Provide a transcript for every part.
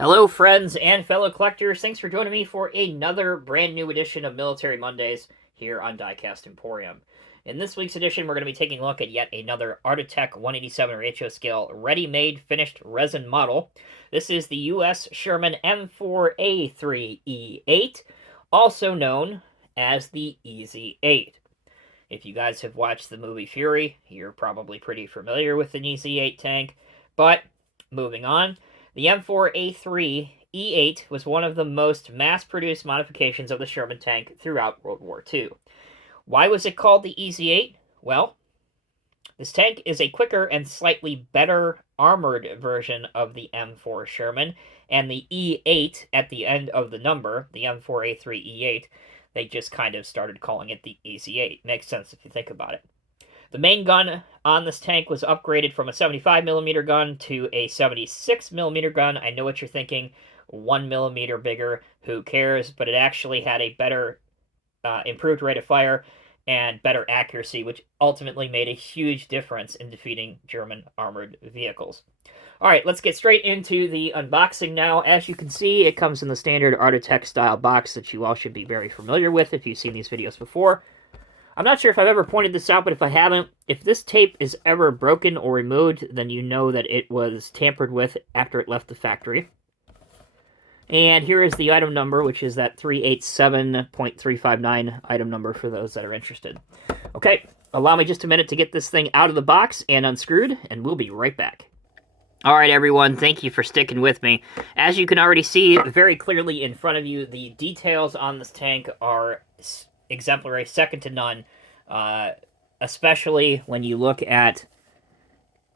Hello, friends and fellow collectors. Thanks for joining me for another brand new edition of Military Mondays here on Diecast Emporium. In this week's edition, we're going to be taking a look at yet another Artitec 187 ratio scale ready-made finished resin model. This is the US Sherman M4A3E8, also known as the Easy 8. If you guys have watched the movie Fury, you're probably pretty familiar with an Easy 8 tank. But moving on, the M4A3E8 was one of the most mass-produced modifications of the Sherman tank throughout World War II. Why was it called the Easy 8? Well, this tank is a quicker and slightly better armored version of the M4 Sherman, and the E8 at the end of the number, the M4A3E8, they just kind of started calling it the Easy 8. Makes sense if you think about it. The main gun on this tank was upgraded from a 75mm gun to a 76mm gun. I know what you're thinking, 1mm bigger, who cares? But it actually had a better, improved rate of fire and better accuracy, which ultimately made a huge difference in defeating German armored vehicles. Alright, let's get straight into the unboxing now. As you can see, it comes in the standard Artitec style box that you all should be very familiar with if you've seen these videos before. I'm not sure if I've ever pointed this out, but if I haven't, if this tape is ever broken or removed, then you know that it was tampered with after it left the factory. And here is the item number, which is that 387.359 item number for those that are interested. Okay, allow me just a minute to get this thing out of the box and unscrewed, and we'll be right back. Alright everyone, thank you for sticking with me. As you can already see very clearly in front of you, the details on this tank are exemplary, second to none, especially when you look at,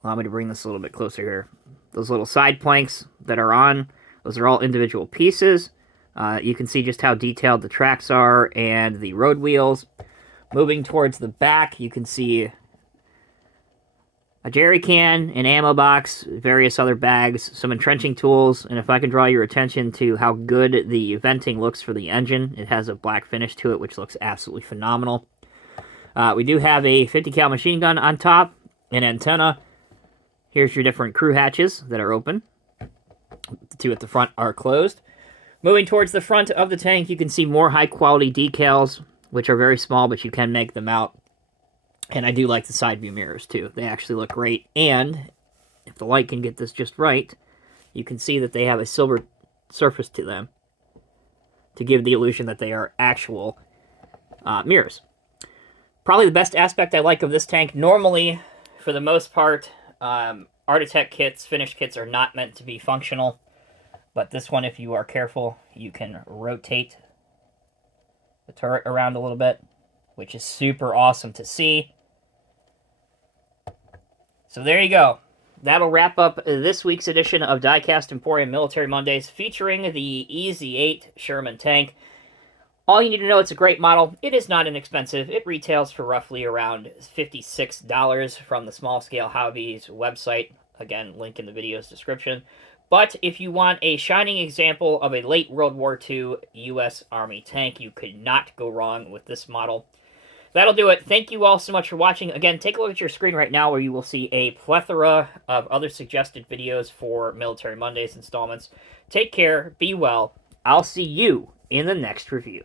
allow me to bring this a little bit closer here, those little side planks that are on, those are all individual pieces. You can see just how detailed the tracks are and the road wheels. Moving towards the back, you can see a jerry can, an ammo box, various other bags, some entrenching tools, and if I can draw your attention to how good the venting looks for the engine, it has a black finish to it, which looks absolutely phenomenal. We do have a 50 cal machine gun on top, an antenna. Here's your different crew hatches that are open. The two at the front are closed. Moving towards the front of the tank, you can see more high-quality decals, which are very small, but you can make them out. And I do like the side view mirrors, too. They actually look great. And if the light can get this just right, you can see that they have a silver surface to them to give the illusion that they are actual mirrors. Probably the best aspect I like of this tank, normally, for the most part, Artitec kits, finished kits, are not meant to be functional. But this one, if you are careful, you can rotate the turret around a little bit, which is super awesome to see. So there you go. That'll wrap up this week's edition of Diecast Emporium Military Mondays, featuring the Easy 8 Sherman tank. All you need to know, it's a great model. It is not inexpensive. It retails for roughly around $56 from the Small Scale Hobbies website. Again, link in the video's description. But if you want a shining example of a late World War II U.S. Army tank, you could not go wrong with this model. That'll do it. Thank you all so much for watching. Again, take a look at your screen right now where you will see a plethora of other suggested videos for Military Mondays installments. Take care. Be well. I'll see you in the next review.